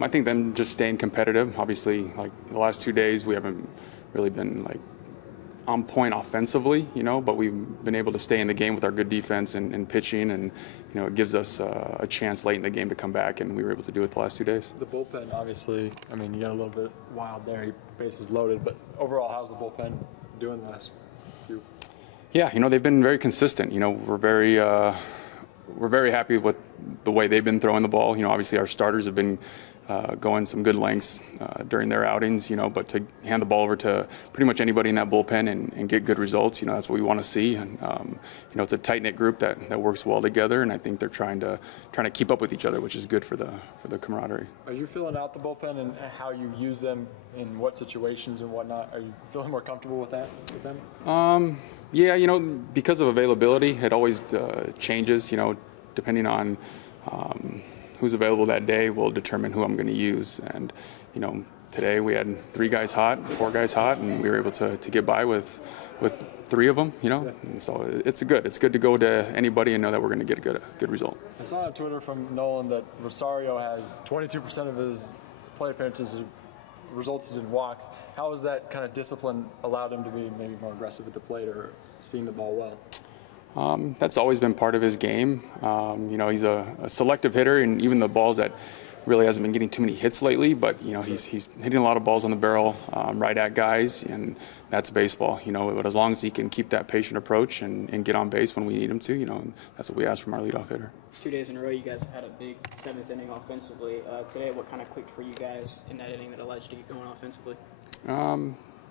I think them just staying competitive. Obviously, like the last 2 days, we haven't really been like on point offensively, but we've been able to stay in the game with our good defense and pitching, and it gives us a chance late in the game to come back, and we were able to do it the last 2 days. The bullpen, obviously, I mean, you got a little bit wild there, bases loaded, but overall, how's the bullpen doing the last few? Yeah, they've been very consistent. We're very happy with the way they've been throwing the ball. Obviously our starters have been going some good lengths during their outings, but to hand the ball over to pretty much anybody in that bullpen and get good results, that's what we want to see. And it's a tight-knit group that works well together, and I think they're trying to keep up with each other, which is good for the camaraderie. Are you filling out the bullpen and how you use them in what situations and whatnot? Are you feeling more comfortable with that with them? Yeah, because of availability, it always changes. Depending on who's available that day will determine who I'm going to use. And today we had 4 guys hot, and we were able to get by with 3 of them. And so it's good to go to anybody and know that we're going to get a good result. I saw on Twitter from Nolan that Rosario has 22% of his play appearances resulted in walks. How has that kind of discipline allowed him to be maybe more aggressive at the plate or seeing the ball well? That's always been part of his game. He's a selective hitter, and even the balls that really hasn't been getting too many hits lately, but he's hitting a lot of balls on the barrel right at guys, and that's baseball. But as long as he can keep that patient approach and get on base when we need him to, that's what we ask from our leadoff hitter. 2 days in a row, you guys have had a big 7th inning offensively. Today, what kind of clicked for you guys in that inning that allowed you to get going offensively?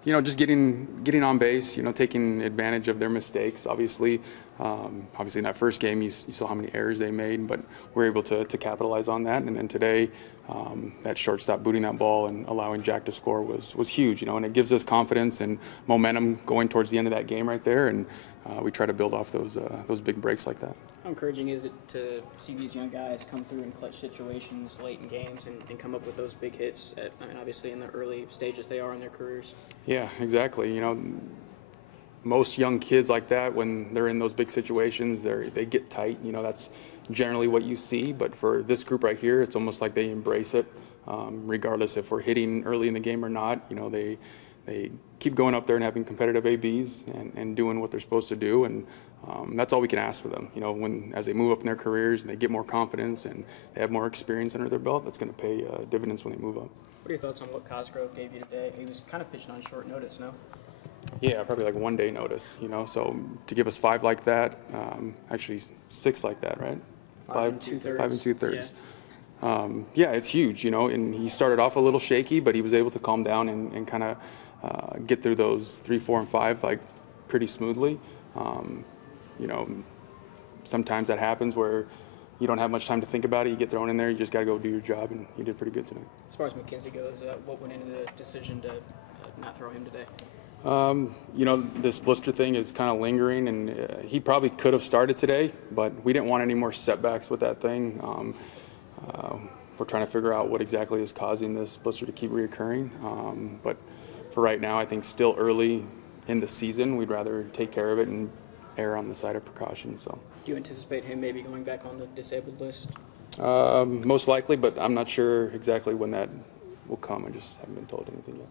Just getting on base, taking advantage of their mistakes. Obviously in that first game, you saw how many errors they made, but we're able to capitalize on that. And then today, that shortstop booting that ball and allowing Jack to score was huge, and it gives us confidence and momentum going towards the end of that game right there. And we try to build off those big breaks like that. How encouraging is it to see these young guys come through in clutch situations late in games and come up with those big hits obviously in the early stages they are in their careers? Yeah, exactly. Most young kids like that, when they're in those big situations, they get tight. That's generally what you see. But for this group right here, it's almost like they embrace it, regardless if we're hitting early in the game or not. They keep going up there and having competitive ABs and doing what they're supposed to do, and that's all we can ask for them. As they move up in their careers and they get more confidence and they have more experience under their belt, that's going to pay dividends when they move up. What are your thoughts on what Cosgrove gave you today? He was kind of pitching on short notice, no? Yeah, probably like 1 day notice. So to give us 5 like that, actually 6 like that, right? 5 2/3. 5 2/3. Yeah. Yeah, it's huge. And he started off a little shaky, but he was able to calm down and kind of get through those 3, 4, and 5 like pretty smoothly. Sometimes that happens where you don't have much time to think about it. You get thrown in there. You just got to go do your job, and you did pretty good today. As far as McKenzie goes, what went into the decision to not throw him today? This blister thing is kind of lingering, and he probably could have started today, but we didn't want any more setbacks with that thing. We're trying to figure out what exactly is causing this blister to keep reoccurring. But for right now, I think still early in the season, we'd rather take care of it and err on the side of precaution. So, do you anticipate him maybe going back on the disabled list? Most likely, but I'm not sure exactly when that will come. I just haven't been told anything yet.